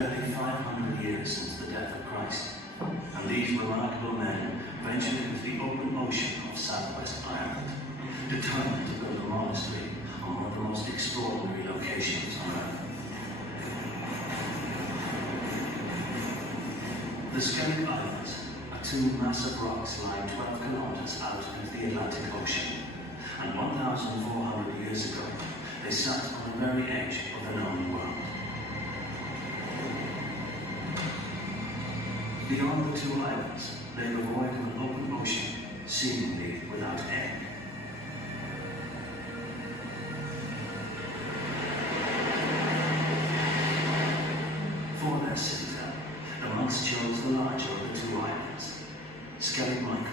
Nearly 500 years since the death of Christ, and these remarkable men ventured into the open ocean of southwest Ireland, determined to build a monastery on one of the most extraordinary locations on earth. The Skellig Islands are two massive rocks lying 12 kilometers out into the Atlantic Ocean, and 1,400 years ago, they sat on the very edge of the known world. Beyond the two islands lay the void of an open ocean, seemingly without end. For their citadel, the monks chose the larger of the two islands, Skellig Michael,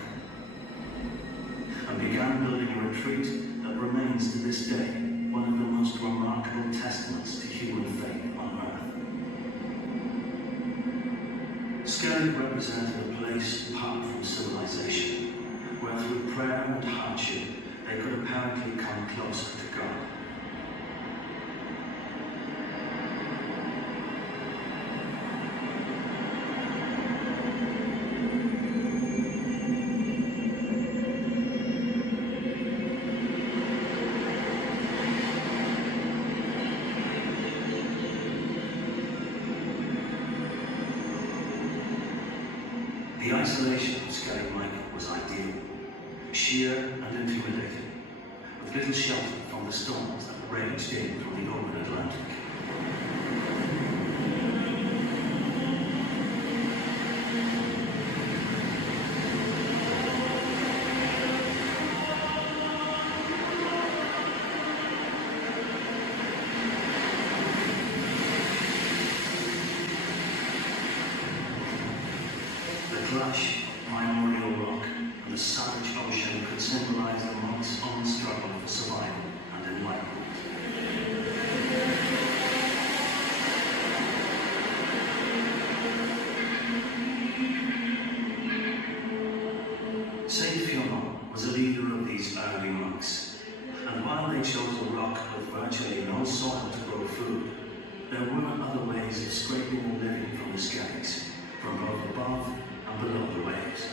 and began building a retreat that remains to this day one of the most remarkable testaments to human faith on earth. Skellig represented a place apart from civilization, where through prayer and hardship they could apparently come closer to God. The isolation of Skellig Michael was ideal, sheer and intimidating, with little shelter from the storms that raged in from the open Atlantic. The Clash, Memorial Rock, and the savage ocean could symbolize the monks' own struggle for survival and enlightenment. Saint Fiona was a leader of these early monks, and while they chose a rock with virtually no soil to grow food, there were other ways of scraping a living from the Skelligs, from both above and below the waves.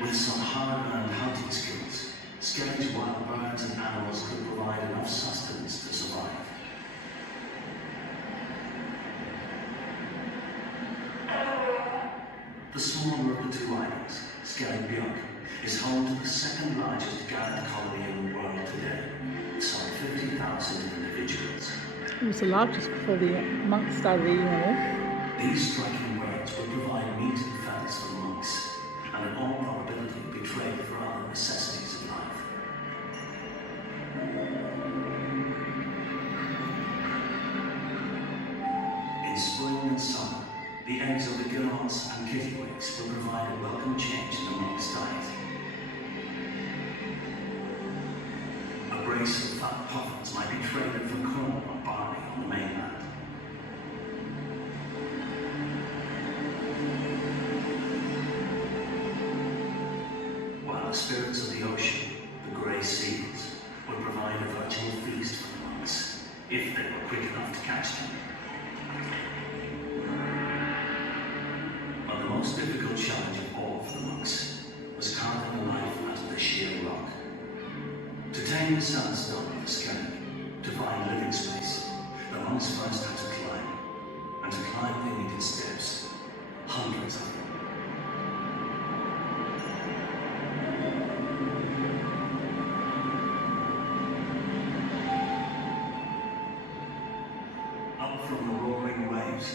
With some hard-earned hunting skills, Skellig's wild birds and animals could provide enough sustenance to survive. The smaller of the two islands, Skellig is home to the second largest garret colony in the world today, with some 50,000 individuals. It was the largest before the monks started eating them all. These striking birds would provide meat and feathers for the monks, and in all probability be traded for other necessities of life. In spring and summer, the eggs of the guillemots and kittiwakes would provide a welcome change in the monks' diet. A brace of fat puffins might be traded for corn or barley on the mainland. While the spirits of the ocean, the grey seals, would provide a virtual feast for the monks, if they were quick enough to catch them. But the most difficult challenge of all for the monks was carving a life out of the sheer rock. To tame the sandstone of the Skellig, to find living space, the monks first had to climb, and to climb they needed steps, hundreds of them. Up from the roaring waves,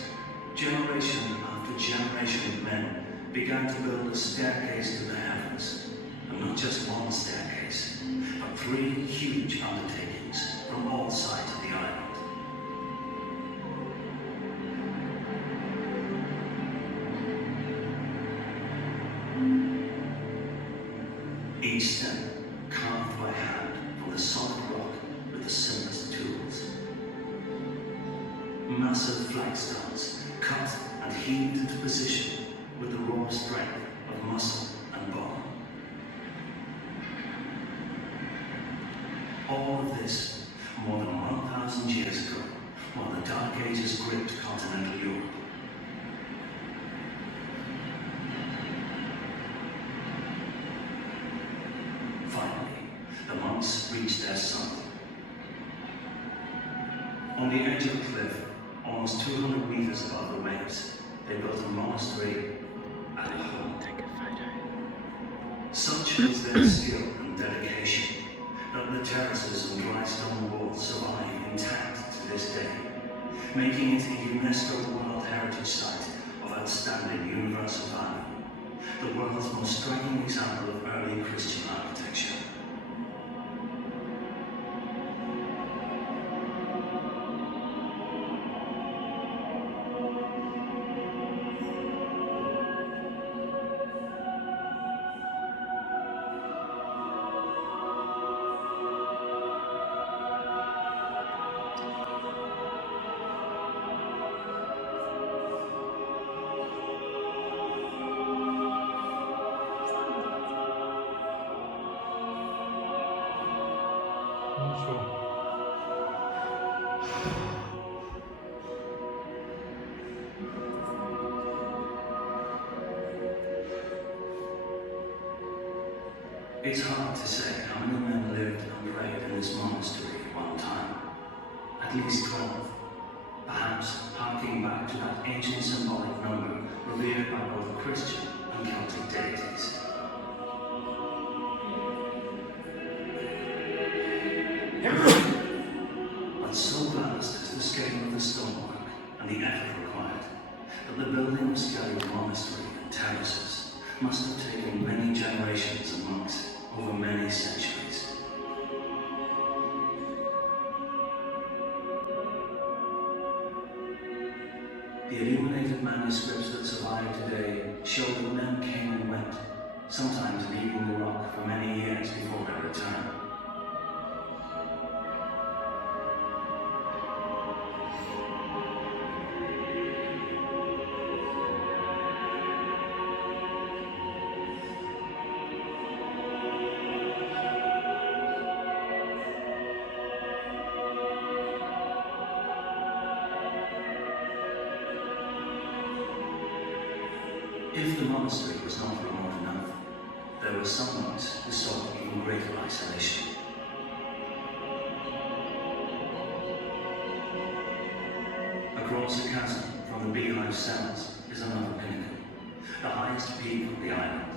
generation after generation of men began to build a staircase to the heavens, and not just one staircase, but three huge undertakings from all sides of the island. Each step carved by hand from the solid rock with the simplest tools. Massive flagstones cut and heaved into position with the raw strength of muscle and bone. All of this, more than 1,000 1,000 years ago, while the Dark Ages gripped continental Europe. Finally, the monks reached their summit. On the edge of a cliff, almost 200 meters above the waves, they built a monastery and a home. Such was their skill and dedication that the terraces and dry stone walls survive intact to this day, making it a UNESCO World Heritage Site of outstanding universal value, the world's most striking example of early Christian architecture. It's hard to say how many men lived and prayed in this monastery at one time. At least 12. Perhaps harking back to that ancient symbolic number revered by both Christian and Celtic deities. But so vast is the scale of the stonework and the effort required that the building of Skellig Monastery and terraces must have taken many generations of monks over many centuries. The illuminated manuscripts that survive today show that men came and went, sometimes leaving the rock for many years before their return. If the monastery was not remote enough, there were some monks who sought even greater isolation. Across the chasm from the beehive cells is another pinnacle, the highest peak of the island.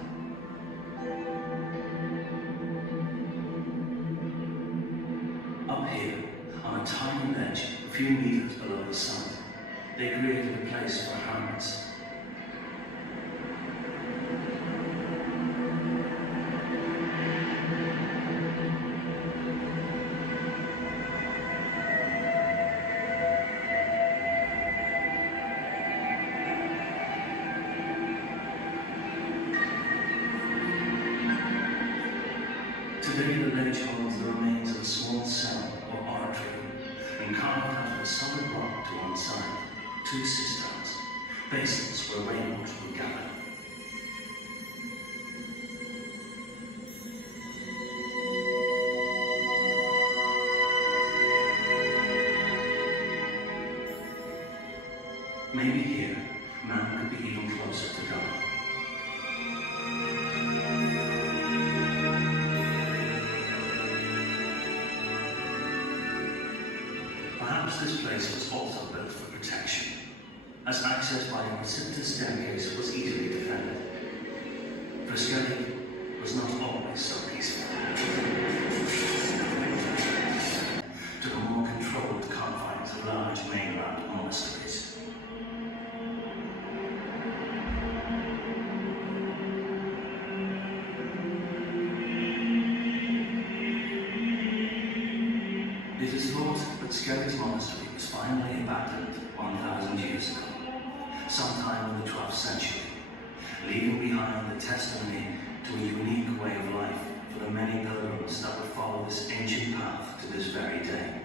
Up here, on a tiny ledge a few meters below the summit, they created a place for hermits. Today the ledge holds the remains of a small cell or oratory, and carved out of a solid rock to one side, 2 cisterns, basins where rainwater would gather. Maybe here, man could be even closer to God. Perhaps this place was also built for protection, as access by a precipitous staircase was easily defended. For Skellig was not always so peaceful. To the more controlled confines of large mainland monasteries. It is thought that Skellig Monastery was finally abandoned 1,000 years ago, sometime in the 12th century, leaving behind the testimony to a unique way of life for the many pilgrims that would follow this ancient path to this very day.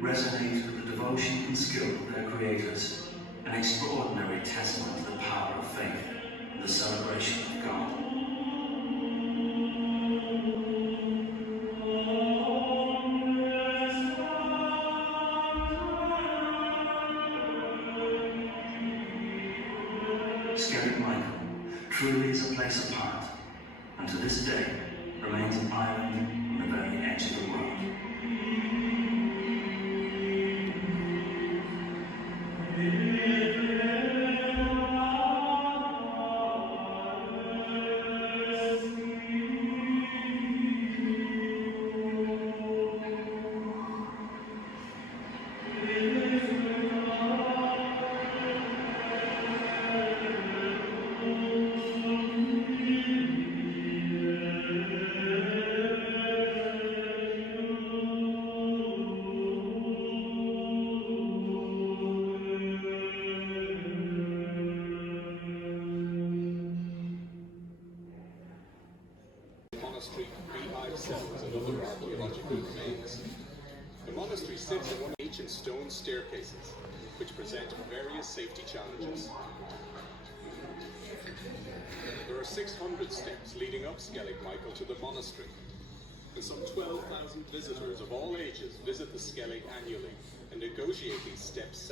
resonate with the devotion and skill of their creators, an extraordinary testament to the power of faith and the celebration of God. Skellig Michael truly is a place apart, and to this day remains an island on the very edge of the world. Monastery beehive cells and other archaeological remains. The monastery sits in one of ancient stone staircases, which present various safety challenges. There are 600 steps leading up Skellig Michael to the monastery, and some 12,000 visitors of all ages visit the Skellig annually and negotiate these steps